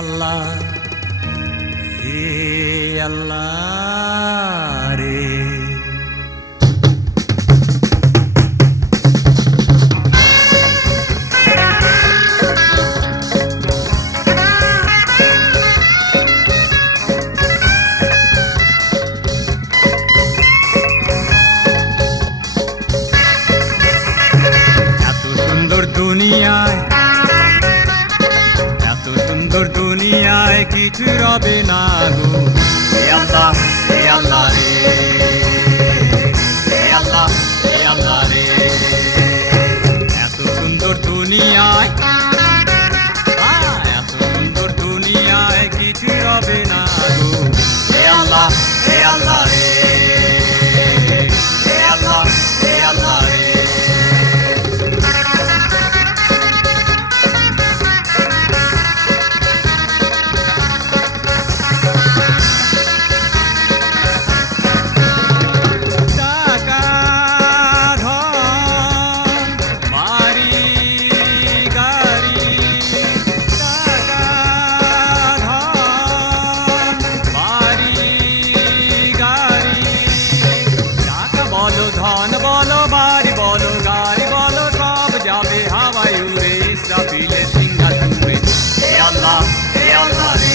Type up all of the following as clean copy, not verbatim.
আল্লাহ হে আল্লাহ রে। এত সুন্দর দুনিয়ায় কিছু রবে না গো হে আল্লাহ রে, হে আল্লাহ রে। এত সুন্দর দুনিয়ায় কিছু রবে না গো হে আল্লাহ রে, হে আল্লাহ রে। ধন বলো বাড়ি বলো গাড়ি বলো সব যাবে হাওয়ায় উড়ে, ইসরাফিলের সিংহাসনে হে আল্লাহ রে,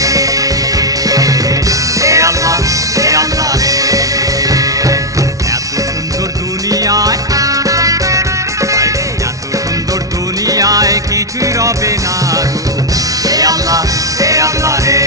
হে আল্লাহ রে। এত সুন্দর দুনিয়ায় কিছু রবে না গো হে আল্লাহ রে, হে আল্লাহ রে।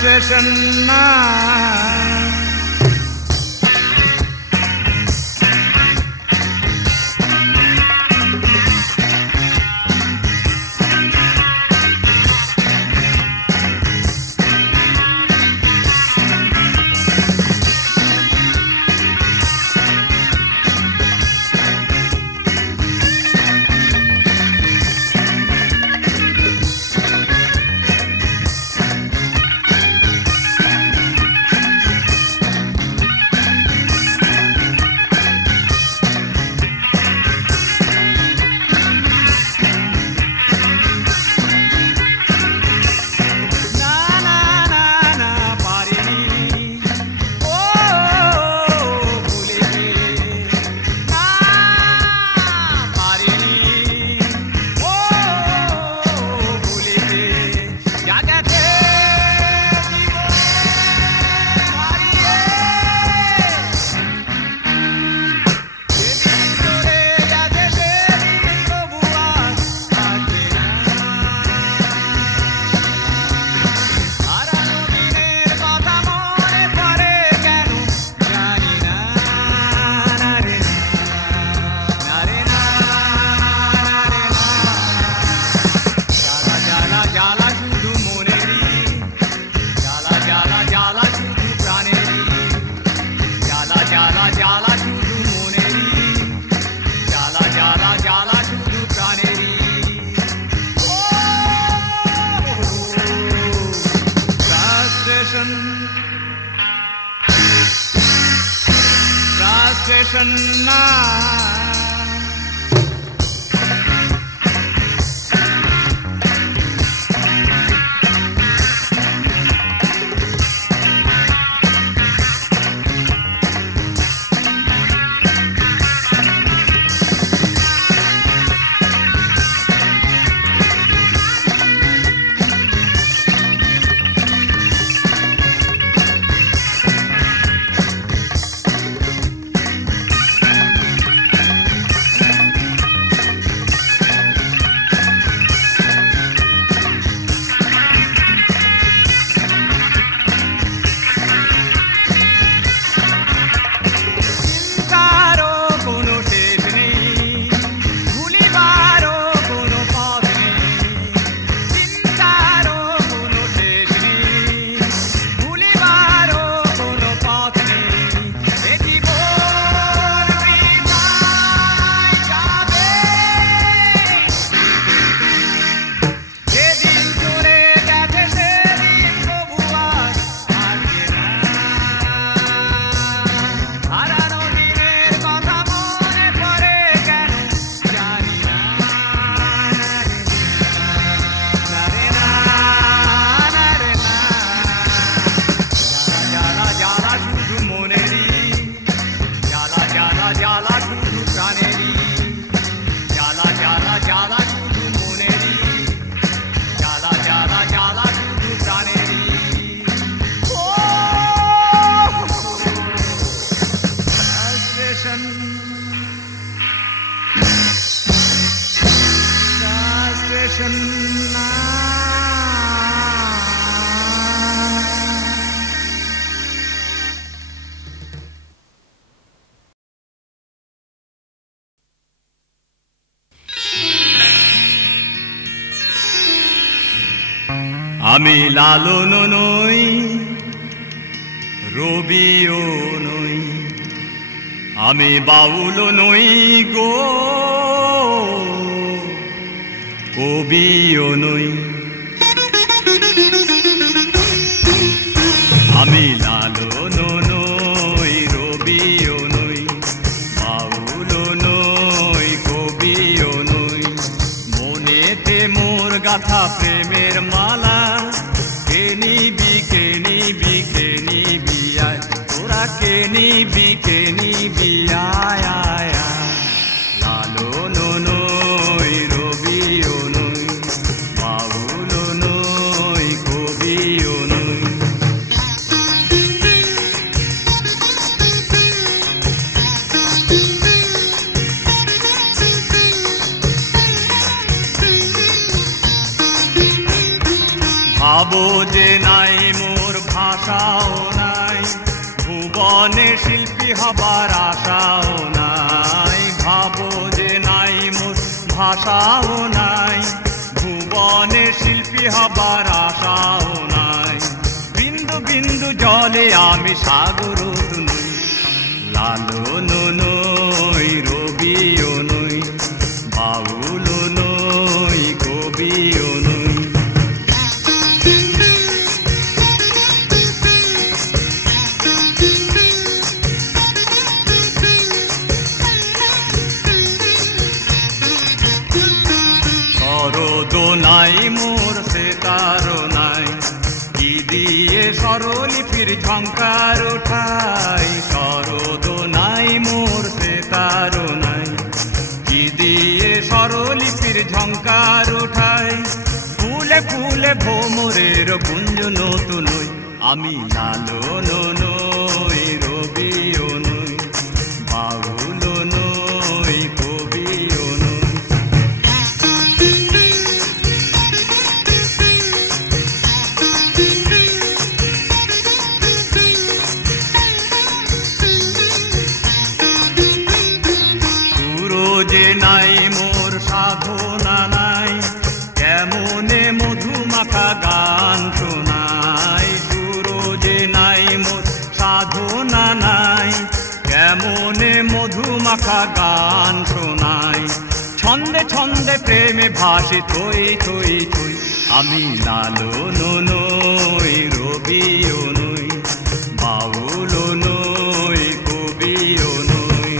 frustration na. Frustration na. আমি লালন নই, রবিও নই, আমি বাউল নই গো, কবিও নই। আমি লালন নই, রবিও নই, বাউল নই, কবিও নই। মনেতে মোর গাথা প্রেমের মালা, কে নিবি কে নিবি কে নিবি আয়, তোরা কে নিবি আয় আয় আয়। লালন নই, রবিও নই, বাউল নই, কবিও নই। ভাবো যে নাই মোর ভাষাও নাই, ভুবনে শিল্পী হবার আশাও নাই। ভাবো যে নাই মোর ভাষাও নাই, ভুবনে শিল্পী হবার আশাও নাই। বিন্দু বিন্দু জলে আমি সাগর নই, লালন নই রবিও নই, বাউল নই কবিও নই। শরদ নাই মোর সেতার নাই, কি দিয়ে স্বরলিপির ঝংকার উঠাই। শরদ নাই মোর সেতার নাই, কি দিয়ে স্বরলিপির ঝংকার উঠাই। ফুলে ফুলে ভোমরের গুঞ্জন তো নই, আমি লালন নই রবিও নই, বাউল নই কবিও নই। যে নাই মোর সাধনা নাই, কেমনে মধুমাখা গান শোনাই। সুরজে নাই মোর সাধনা নাই, কেমনে মধুমাখা গান শোনাই। ছন্দে ছন্দে প্রেমে ভাসি থই থই থই, আমি লালন নই রবিও নই, বাউল নই কবিও নই।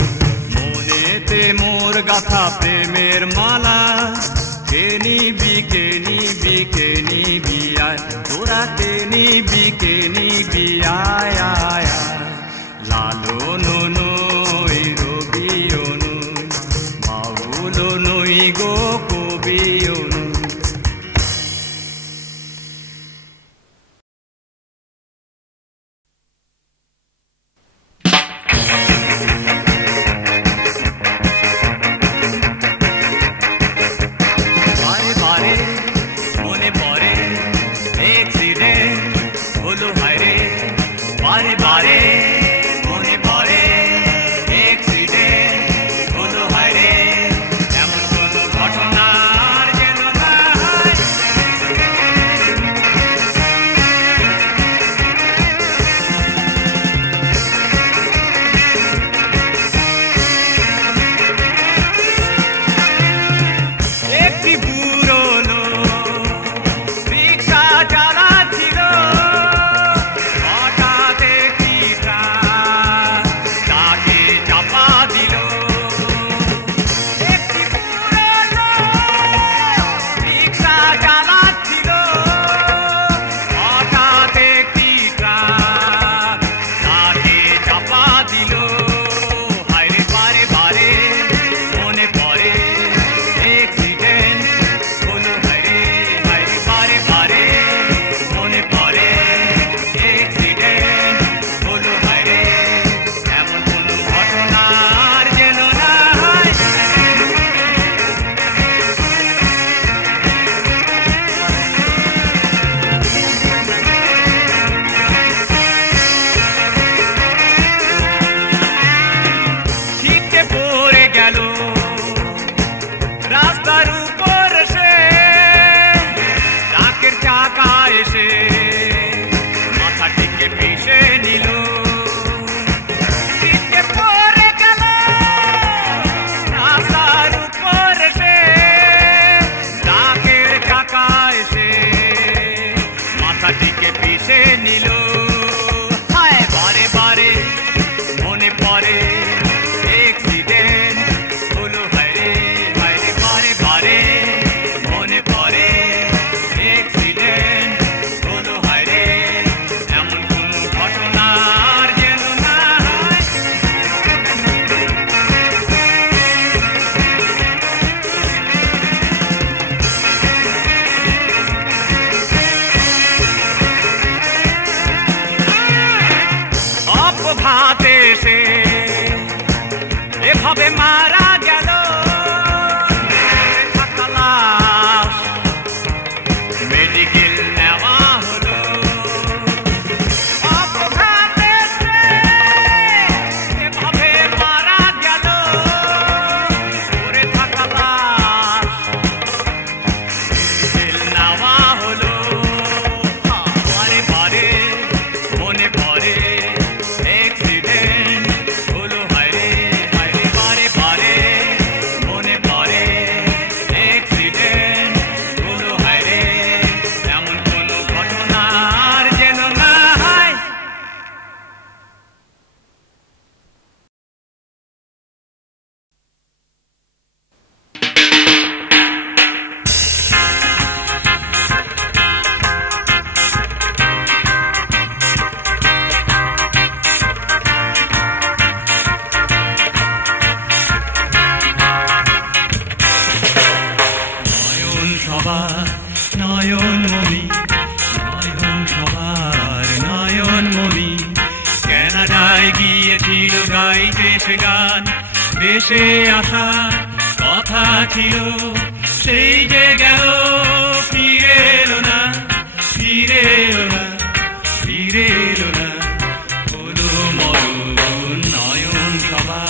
মনেতে মোর গাথা প্রেমের মালা, কে নিবি কে নিবি আয়, তোরা কে নিবি আয় আয় আয়। লালন নই রবিও নই, বাউল নই গো কবিও নই। দেশে আসা কথা ছিল সেই যে গেল ফিরে এলো না ফিরে এলো না ফিরে এলো না হলো মরণ নয়ন সভা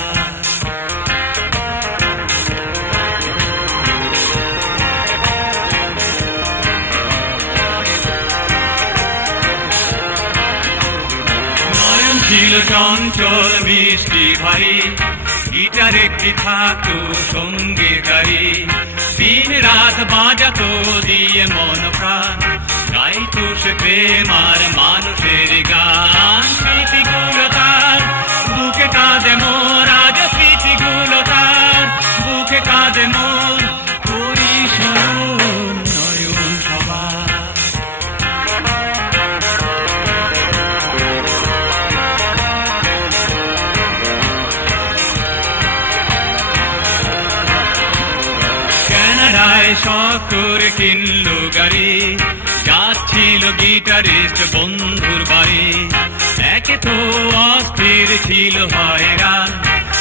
নয়ন ছিল চঞ্চল মিষ্টি ভারী গিটার একটি থাকতো সঙ্গীতকারী দিন রাত বাজাতো দিয়ে মন প্রাণ গাইতো সে প্রেম আর মানুষের গান স্মৃতিগুলো তার বুকে কাঁদে মোর আজ স্মৃতিগুলো তার বুকে কাঁদে মোর করি স্মরণ নয়ন সভা শখ করে কিনলো গাড়ি যাচ্ছিল গিটারিস্ট বন্ধুর বাড়ি একে তো অস্থির ছিল হয়রান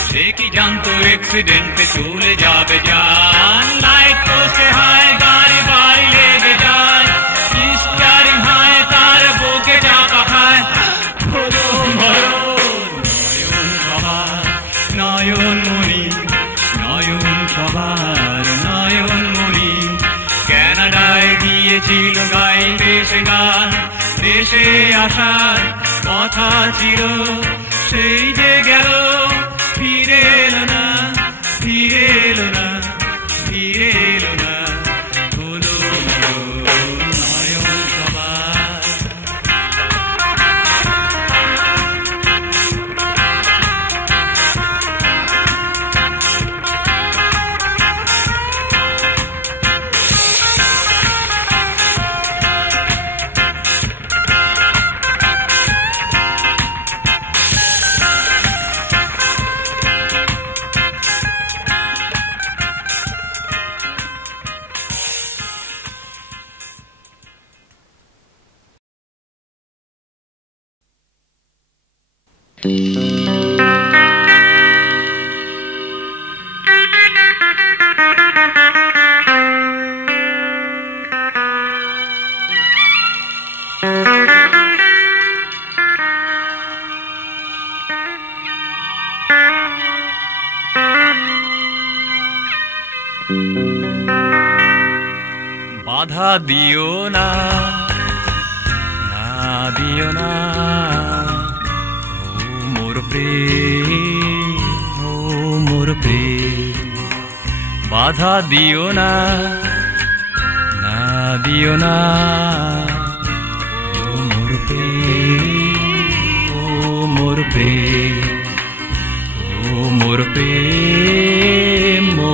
সে কি জানতো অ্যাক্সিডেন্টে চলে যাবে জান লাইট পোস্টে হয় গাড়ি বাড়ি লেগে যায় স্টিয়ারিং হয় তার বুকে চাপা খায় হলো মরণ নয়ন সভা নয়ন মণি নয়ন সভার নয়ন মণি কানাডায় গিয়েছিল গাইতে সে গান দেশে আসার কথা ছিল সেই যে গেল ফিরে এলো না ফিরে এলো না ফিরে এলো না হলো নয়ন সভা বাধা দিও না না দিও না ও মোর প্রেম ও মোর প্রেম বাধা দিও না না দিও না ও মোর প্রেম ও মোর প্রেম ও মোর প্রেম ও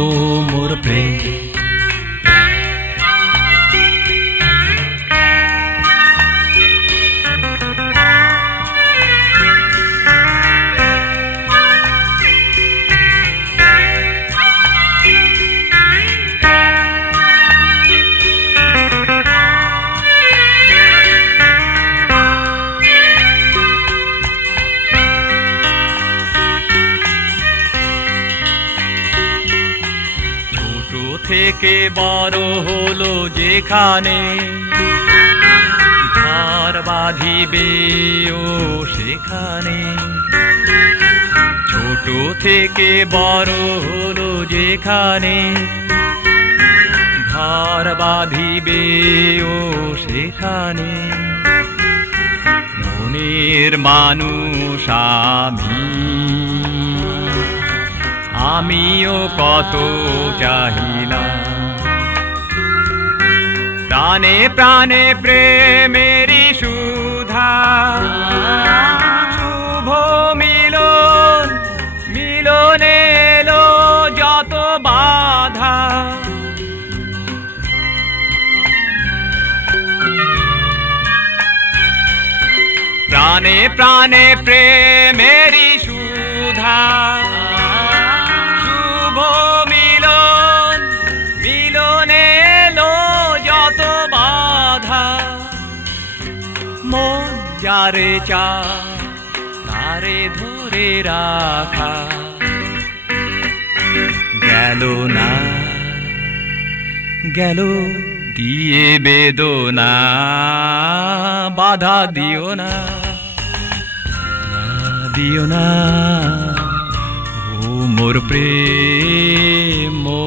মোর প্রেম থেকে বড় হলো যেখানে ঘর বাঁধিবে ও সেখানে ছোট থেকে বড় হলো যেখানে ঘর বাঁধিবে ও সেখানে মনের মানুষ আমিও কত চাহিলাম প্রাণে প্রাণে প্রেমেরই সুধা শুভ মিলন মিলনে এলো যত বাধা প্রাণে প্রাণে প্রেমেরই সুধা শুভ মিলন মিলনে এলো যত বাধা মন যারে চায় তারে ধরে রাখা গেল না গেল দিয়ে বেদনা বাধা দিও না দিও না ও মোর প্রেম ও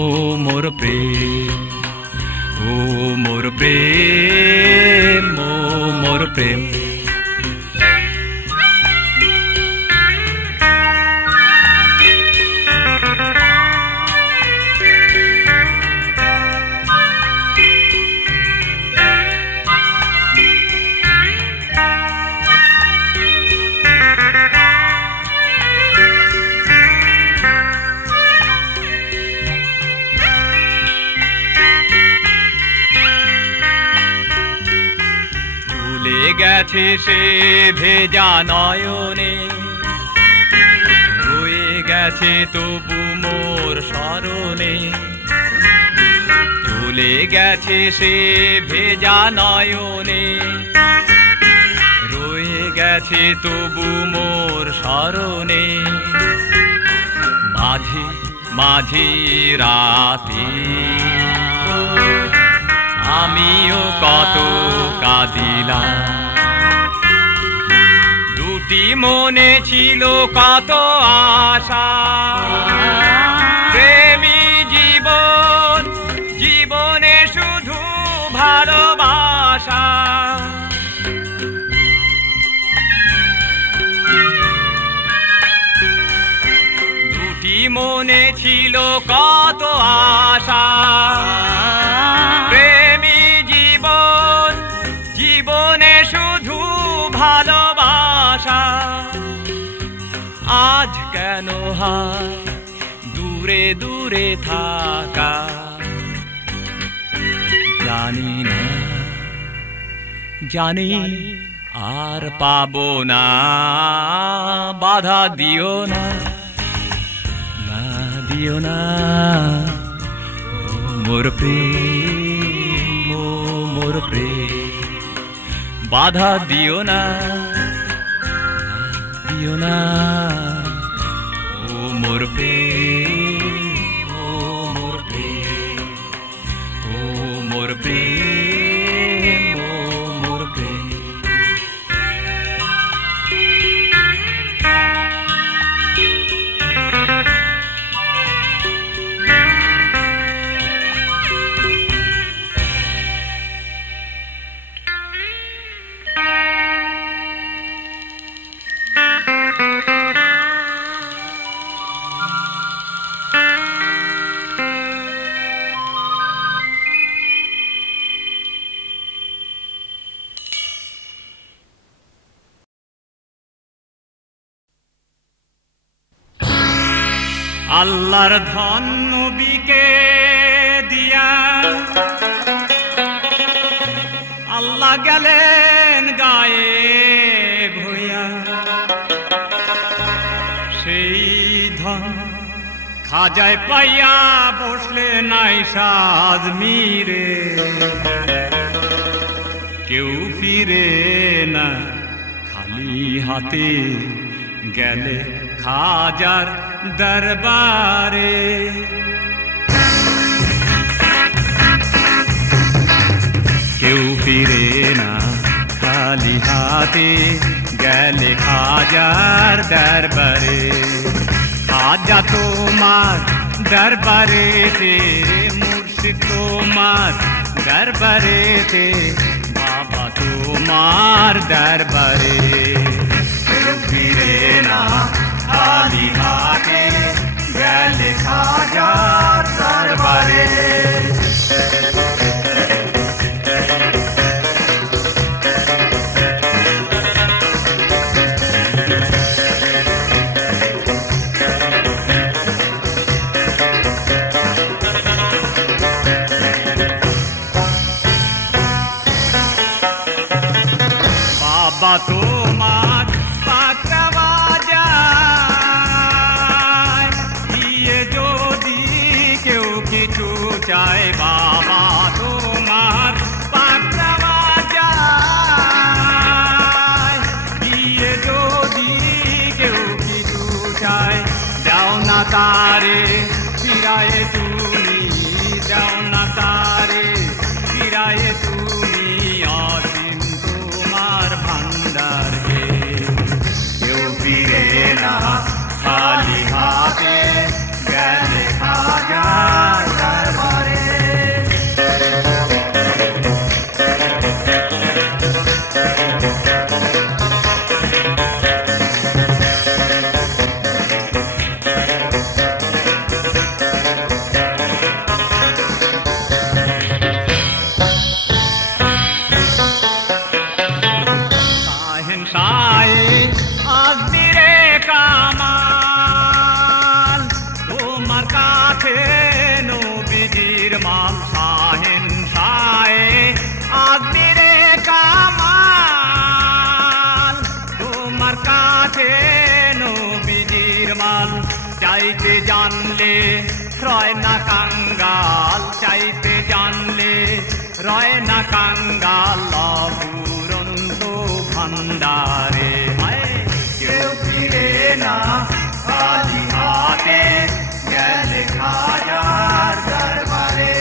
মোর প্রেম ও মোর প্রেম ও মোর প্রেম গেছে সে ভেজা নয়নে রয়ে গেছে তবু মোর স্মরণে চলে গেছে সে ভেজা নয়নে রয়ে গেছে তবু মোর স্মরণে মাঝে মাঝে রাতে আমিও কত কাঁদিলাম দুটি মনে ছিল কত আশা প্রেমী জীবন জীবনে শুধু ভালোবাসা দুটি মনে ছিল কত আশা জীবনে শুধু ভালোবাসা আজ কেন হয় দূরে দূরে থাকা জানি না জানি আর পাবো না বাধা দিও না না দিও না মোর প্রেম ও মোর প্রেম বাধা দিও না দিও না ও মোর প্রেম ও মোর প্রেম ও মোর প্রেম ও মোর প্রেম আল্লাহর ধন নবীকে দিয়া আল্লাহ গেলেন গায়েব হইয়া সেই ধন খাজায় পাইয়া বসলে নাই সাজমিরে কেউ ফিরে না খালি হাতে গেলে খাজার দরবারে কেউ ফিরে না খালি হাতে গেলে খাজার দরবারে খাজা তোমার দরবারেতে মুর্শিদ তোমার দরবারেতে বাবা তোমার দরবারে কেউ ফিরে না খালি হাতে গেলে খাজার দরবারে বাবা তোমার পাকড়াওয়া যায় দিয়ে যদি কেউ কিছু চায় বাবা তোমার পাকড়াওয়া যায় দিয়ে যদি কেউ কিছু চায় দাও না তারে ফিরায় চাইতে জানলে রয় না কাঙ্গাল, চাইতে জানলে রয় না কাঙ্গাল, অফুরন্ত ভান্ডারে কেউ ফিরে না খালি হাতে, গেলে খাজার দরবারে।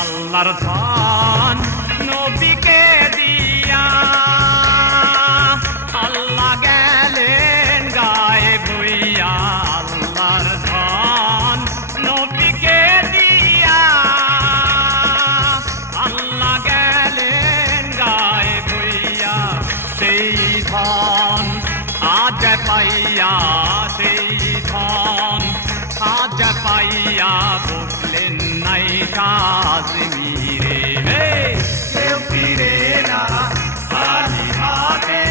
আল্লাহর ধন নবীকে দিয়া আল্লাহ গেলেন গায়েব হইয়া, আল্লাহর ধন নবীকে দিয়া আল্লাহ গেলেন গায়েব হইয়া, সেই ধন আজ পাইয়া, সেই ধন আজ পাইয়া বললেন নাই কাশ্মীরে কেউ ফিরে না খালি হাতে,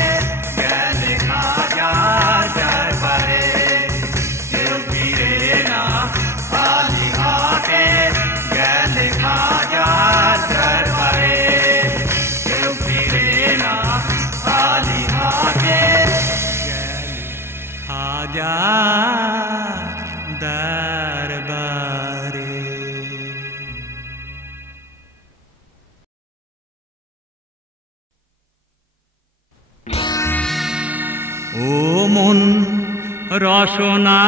গেলে খাজার দরবারে। কেউ ফিরে না খালি হাতে, গেলে খাজার দরবারে। কেউ ফিরে না খালি হাতে, গেলে খাজার দরবারে। ও মন রসনা,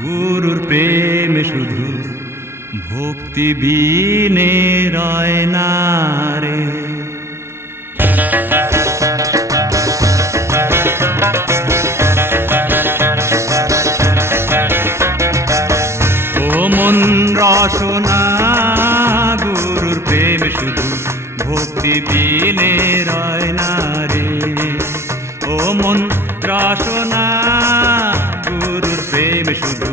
গুরুর প্রেম শুধু ভক্তি বিনে রয় না রে। ও মন রসনা, গুরুর প্রেম শুধু ভক্তি বিনে রয় না রে। ও মন রসনা, গুরুর প্রেম শুধু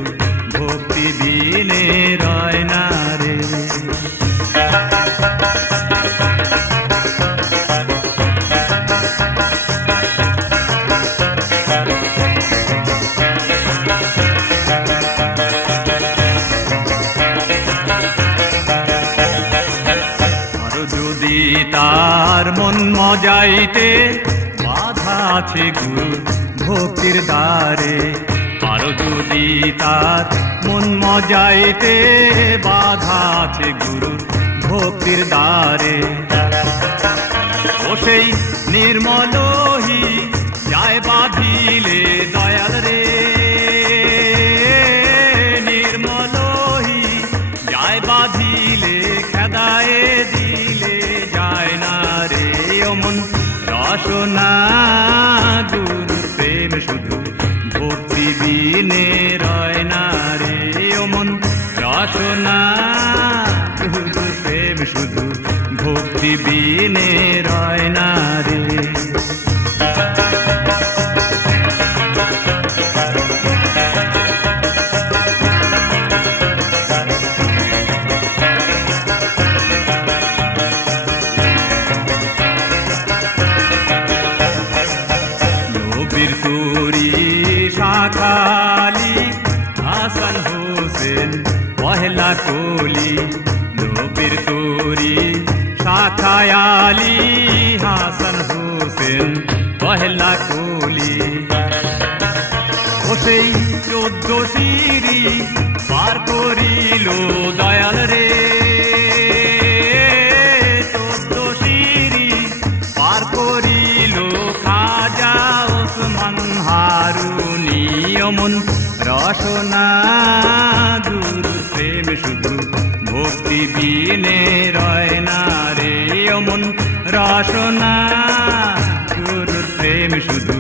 ভক্তি বিনে রয় না রে। আরো যদি তার মন মজাইতে বাধা আছে গুরু ভক্তির দ্বারে, আরো যদি তার মন মজাইতে বাধা আছে গুরু ভক্তির দ্বারে, ও সেই নির্মলহি যায় বাঁধিলে দয়াল রে। নির্মলহি যায় বাঁধিলে খেদায়ে দিলে যায় না রে। ও মন রসনা, গুরু প্রেম শুধু ভক্তি বিনে রয় না রে। ও মন রসনা, গুরু প্রেম শুধু ভক্তি বিনে রয় না রে। নবীর তরি শাখালি হাসান হোসেন পহেলা কলি, নবীর তরি শাখায়ালি হাসান হোসেন পহেলা কলি। ও সেই 14 সিঁড়ি পার করিল দয়াল রে। 14 সিঁড়ি পার করিল খাজা ওসমান হারুনি। ও মন রসনা, গুরু প্রেম শুধু ভক্তি বিনে রয় না রে। ও মন রসনা, গুরু প্রেম শুধু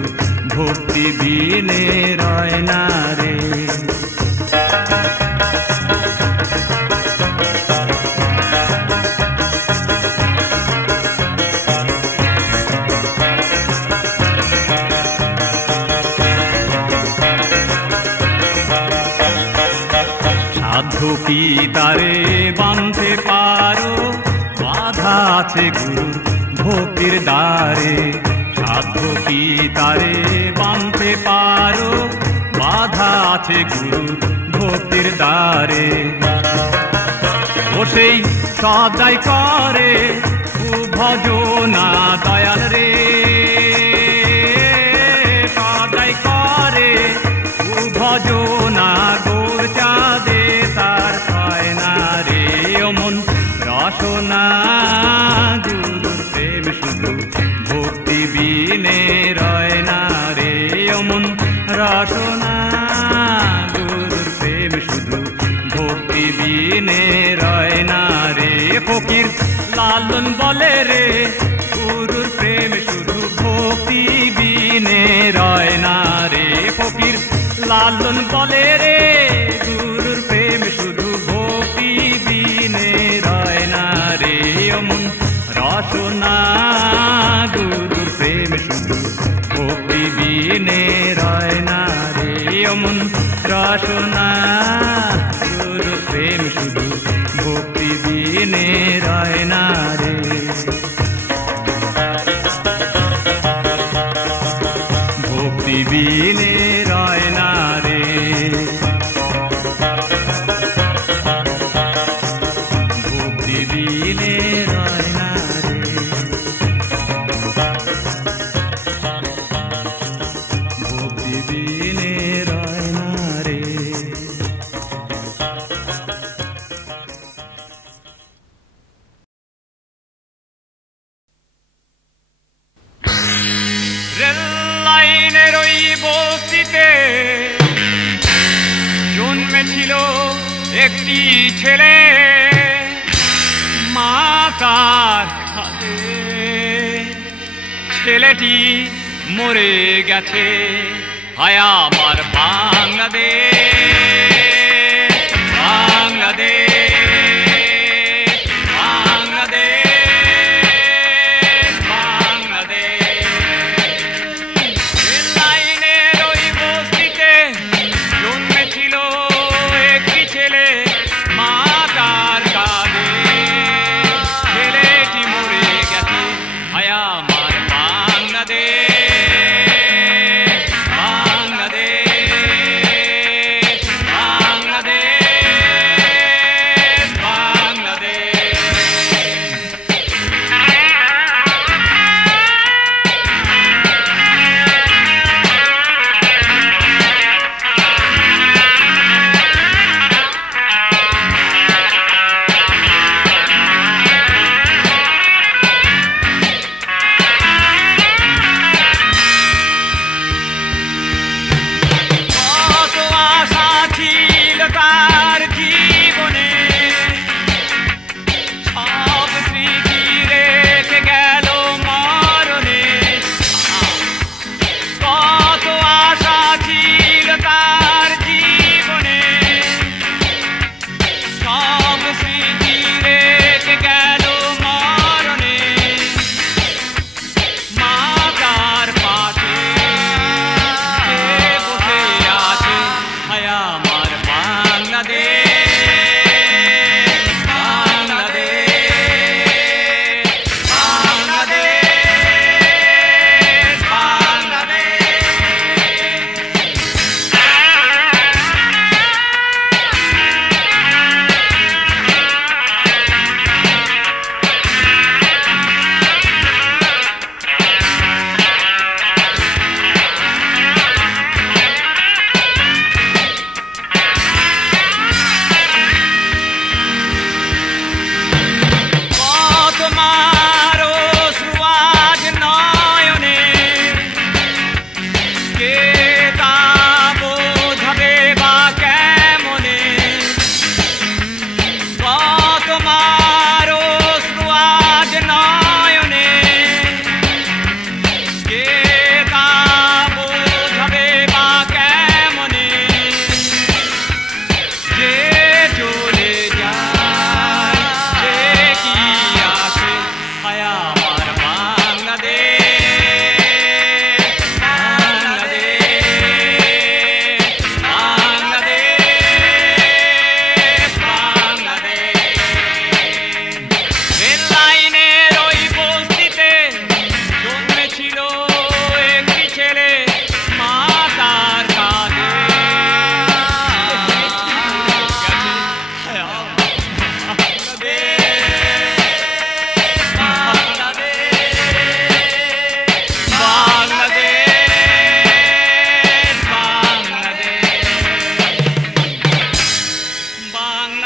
ভক্তি বিনে রয় না রে। সাধু কি তারে বাঁধতে পারো, বাধা আছে গুরুর ভক্তির দ্বারে, সাধ্য কি তারে বাঁধতে পারো, বাধা আছে গুরু ভক্তির দ্বারে। ও সেই সদাই করে ভজনা দয়াল রে, সদাই করে ভজনা গোর চাঁদে তার হয় না রে অমন রসনা। গুরুর প্রেম শুধু ভক্তি বিনে রয় না রে অমন রসনা। গুরুর প্রেম শুধু ভক্তি বিনে রয় না রে। ফকির লালন বলে রে গুরুর প্রেম শুধু ভক্তি বিনে রয় না রে। ফকির লালন বলে রে গুরুর প্রেম শুধু ভক্তি বিনে রয় না রে অমন রসনা। গুরুর প্রেম শুধু ভক্তি বিনে রয় না রে অমন রসনা। গুরুর প্রেম শুধু ভক্তি বিনে রয় না রে। ভক্তি বিনে রয় না রে। ভক্তি বিনে রয় না রে। ভক্তি বিনে রয় না রে। রেললাইনের ওই বস্তিতে জন্মেছিল একটি ছেলে, মা তার হাতে। ছেলেটি মরে গেছে, হায় আমার বাংলাদেশ, বাংলাদেশ, বাংলাদেশ, বাংলাদেশ। রেললাইনের ওই বস্তিতে জন্মেছিল একটি ছেলে, মা তার কাঁদে। ছেলেটি মরে গেছে, হায় আমার বাংলাদেশ, বাংলাদেশ,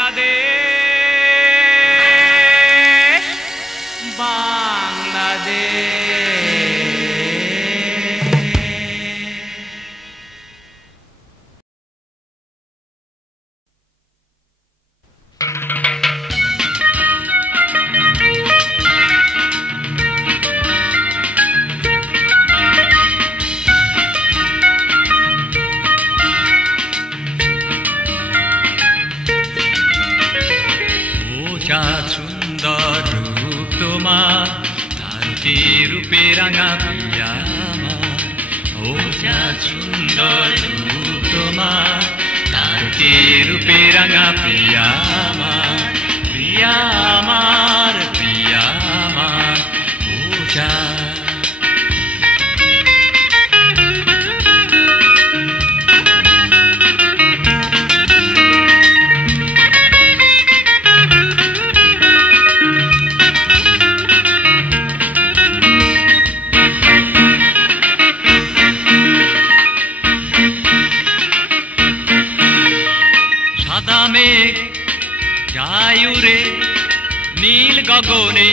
বাংলাদেশ বাংলাদেশ সুন্দর রূপ তোমার তারকে রূপে রাঙা প্রিয়া আমার ও যা সুন্দর রূপ তোমার তারকে রূপে রাঙা প্রিয়া আমার প্রিয়া আমার প্রিয়া আমার ও যা যায়ুরে নীল গগনে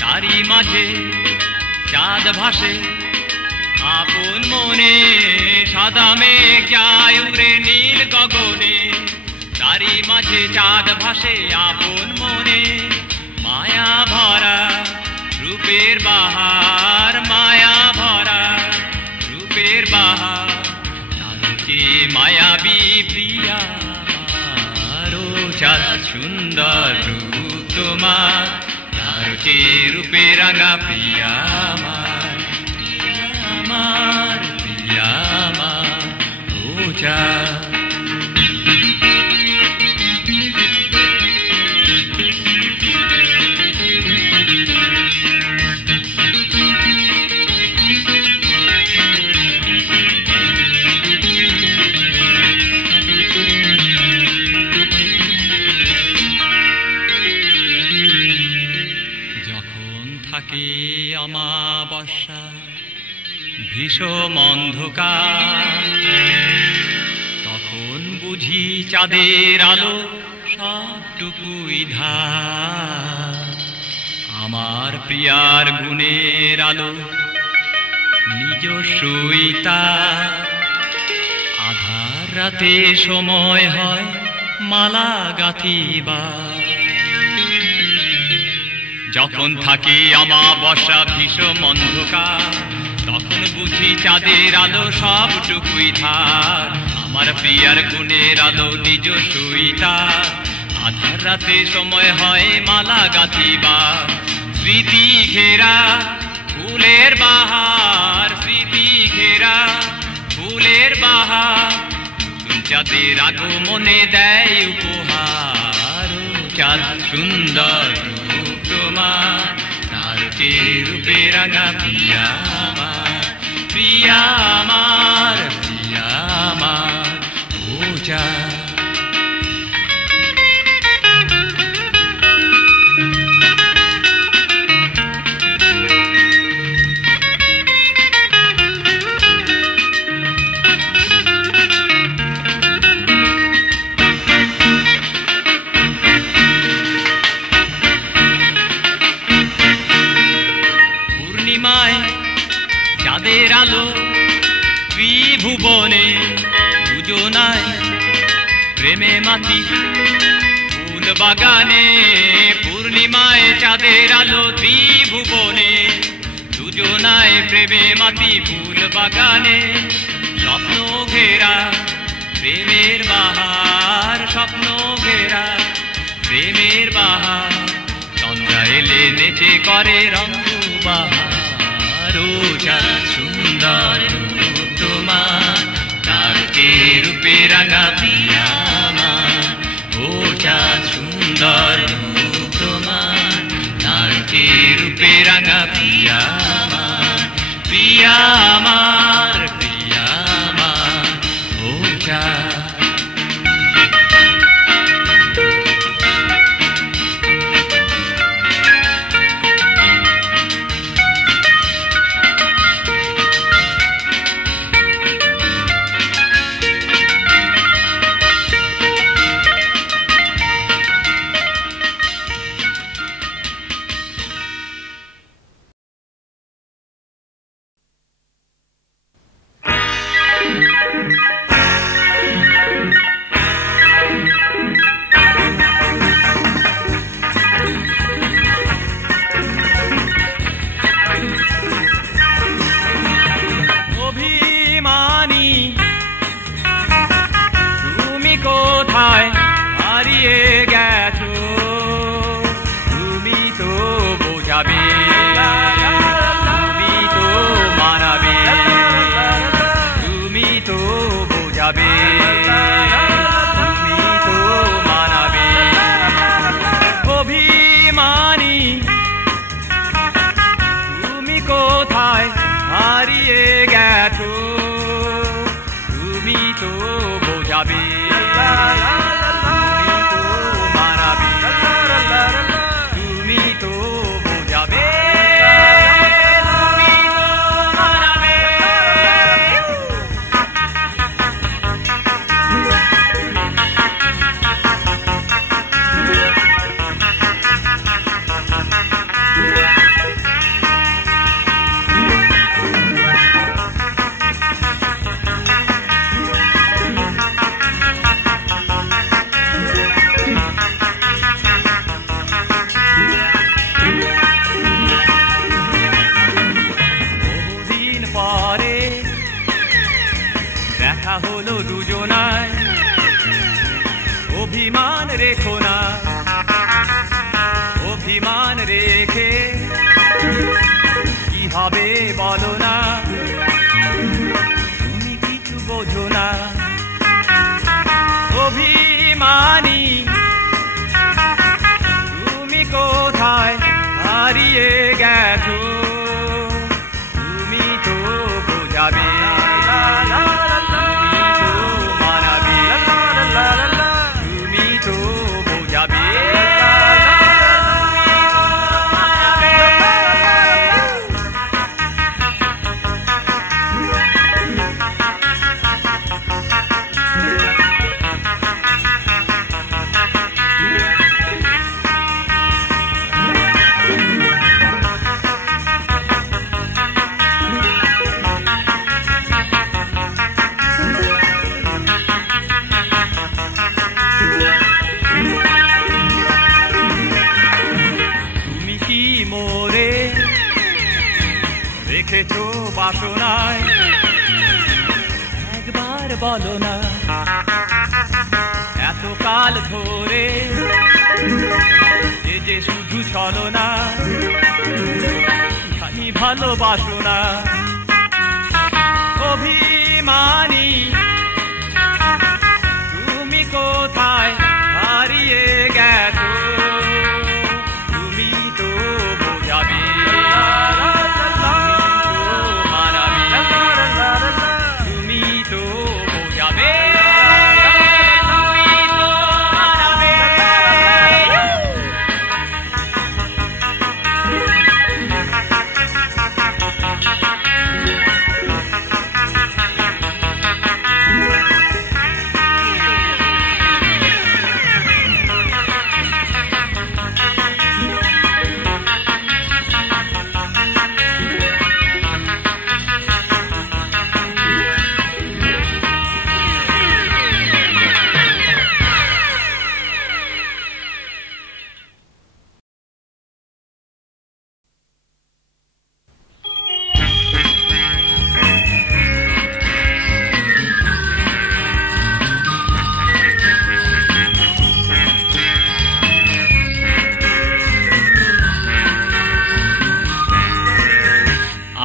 তারি মাঝে চাঁদ ভাসে আপন মনে সাদা মেঘ যায়ুরে নীল গগনে তারি মাঝে চাঁদ ভাসে আপন মনে মায়া ভরা রূপের বাহার মায়া ভরা রূপের বাহার তারকে মায়াবী প্রিয়া সুন্দর রূপ তোমার তারকে রূপে রাঙা প্রিয়া আমার আমার প্রিয়া আমার ও যা অমাবস্যা ভীষণ অন্ধকার তখন বুঝি চাঁদের আলো সবটুকুই ধার আমার প্রিয়ার গুণের আলো নিজস্বই তার আধার রাতে সময় হয় মালা গাঁথিবার যখন থাকি অমাবস্যা ভীষণ অন্ধকার তখন বুঝি চাঁদের আলো সবটুকুই ধার আমার প্রিয়ার গুণের আলো নিজস্বই তার আধার রাতে সময় হয় মালা গাঁথিবার স্মৃতি ঘেরা ফুলের বাহার স্মৃতি ঘেরা ফুলের বাহার চাঁদের আগমনে দেয় উপহার চাঁদ সুন্দর তোমার তারকে রূপে রাঙা প্রিয়া আমার প্রিয়া আমার প্রিয়া আমার ও যা চাঁদের আলো ত্রিভুবনে দুজনায় প্রেমে মাতি ফুল বাগানে পূর্ণিমায় চাঁদের আলো ত্রিভুবনে দুজনায় প্রেমে মাতি ফুল বাগানে স্বপ্ন ঘেরা প্রেমের বাহার স্বপ্ন ঘেরা প্রেমের বাহার চন্দ্রা এলে নেচে করে রঙ্গ বাহার সুন্দর তোমার তারকে রূপে রাঙা প্রিয়া আমার ও সুন্দর তোমার তারকে রূপে রাঙা প্রিয়া আমার প্রিয়া আমার প্রিয়া আমার ও রেখো না অভিমান রেখে কি হবে বলো না তুমি কিছু বোঝো না অভিমানী তুমি কোথায় হারিয়ে গেছো তুমি তো বোঝাবে তুমি তো বোঝাবে রেখেছো বাসনায় একবার বলো না এতকাল ধরে যে শুধু ছলনা খালি ভালোবাসো না অভিমানী তুমি কোথায় হারিয়ে গেছো তুমি তো বোঝাবে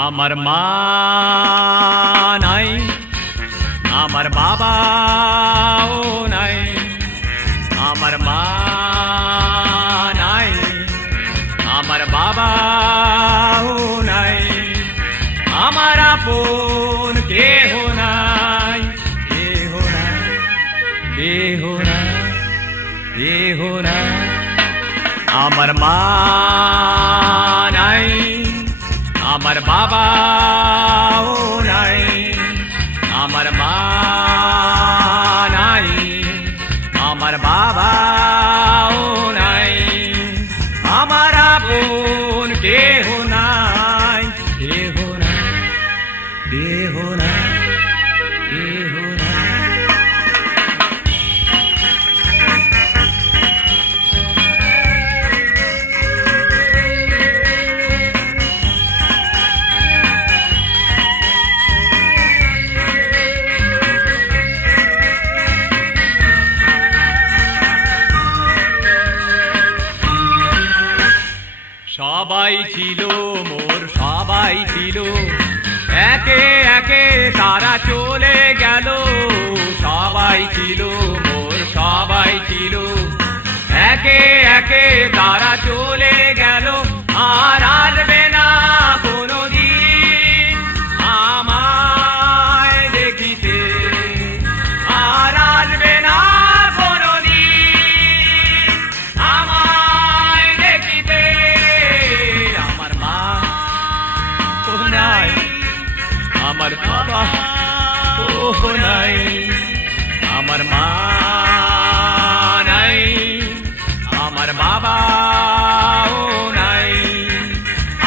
আমার মা নাই আমার বাবাও নাই আমার মা নাই আমার বাবাও নাই আমার আপন কেহ নাই কেহ নাই কেহ নাই কেহ নাই আমার মা নাই আমার বাবাও নাই আমার মা নাই আমার বাবাও নাই আমার আপন কেহ নাই কেহ নাই কেহ নাই কেহ নাই সবাই ছিল মোর সবাই ছিল একে একে তারা চলে গেল সবাই ছিল মোর সবাই ছিল একে একে তারা চলে গেল আর আসবে না কোনোদিন আমায় দেখিতে আর আসবে না আমার বাবা ও নাই আমার মা নাই আমার বাবা ও নাই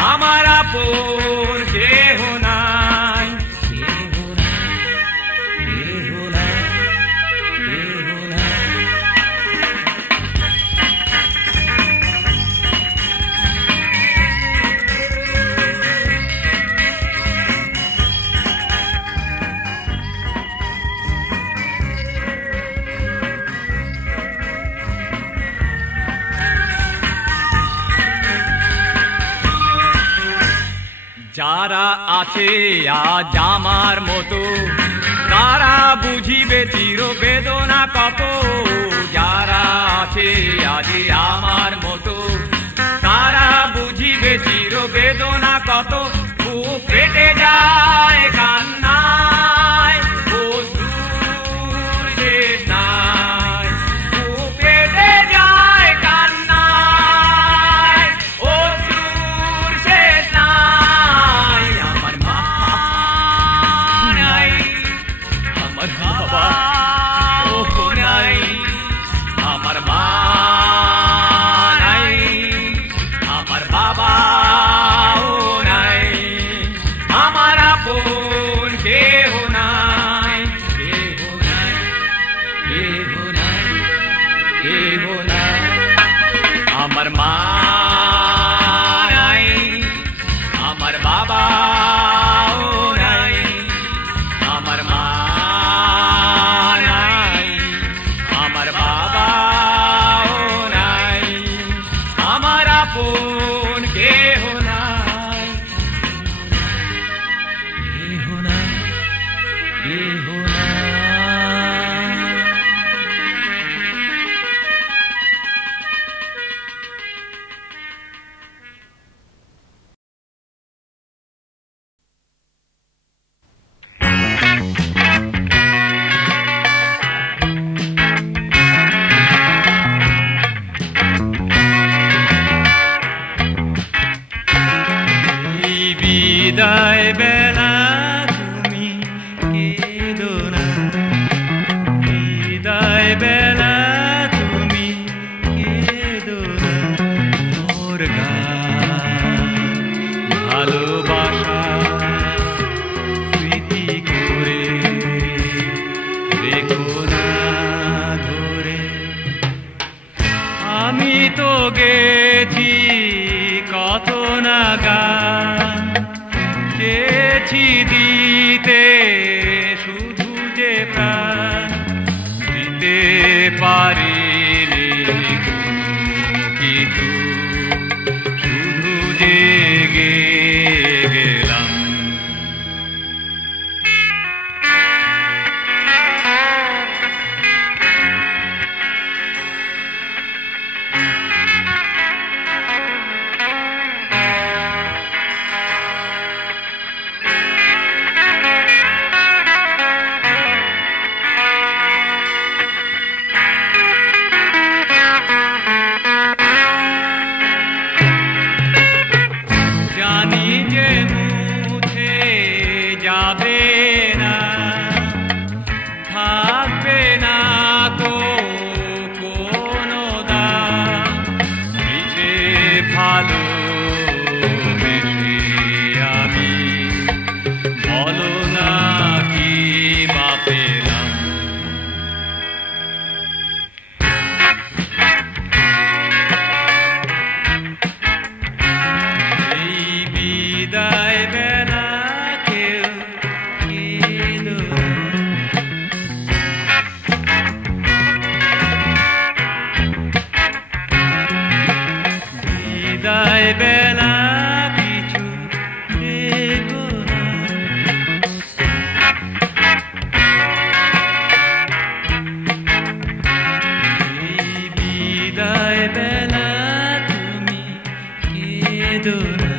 আমার আপন কেহ নাই কেহ নাই কেহ নাই কেহ নাই যারা আছে আজ আমার মতো তারা বুঝিবে চির বেদনা কত। যারা আছে আজ আমার মতো তারা বুঝিবে চির বেদনা কত। বুক ফেটে যায় কান্নায় অশ্রুর শেষ নাই। বুক ফেটে যায় কান্নায় অশ্রুর শেষ নাই। আমার মা নাই, আমার বাবা ও নাই, আমার মা নাই, আমার বাবা ও নাই, আমার আপন কেহ নাই, কেহ নাই, কেহ নাই, কেহ নাই। আমার মা নাই, আমার বাবা ও নাই, আমার মা নাই, আমার বাবা ও নাই, আমার আপন কেহ নাই, কেহ নাই, কেহ নাই। বিদায় বেলা তুমি কেঁদো না, বিদায় বেলা তুমি কেঁদো না। মোর গান ভালোবাসা স্মৃতি করে রেখো না ধরে। আমি তো গেছি কত না গান, চেয়েছি দিতে শুধু যে প্রাণ, দিতে পারিনি কিছু শুধু জেগে গেলাম। জানি যে মুছে যাবে না, থাকবে না তো কোনো দাম। মিশে ভালোবেসে আমি বলো না কি বা পেলাম। এই বিদায় বেলা কেউ কেঁদো না, বিদায় বেলা কিছু রেখো না। এই বিদায় বেলা তুমি কেঁদো না।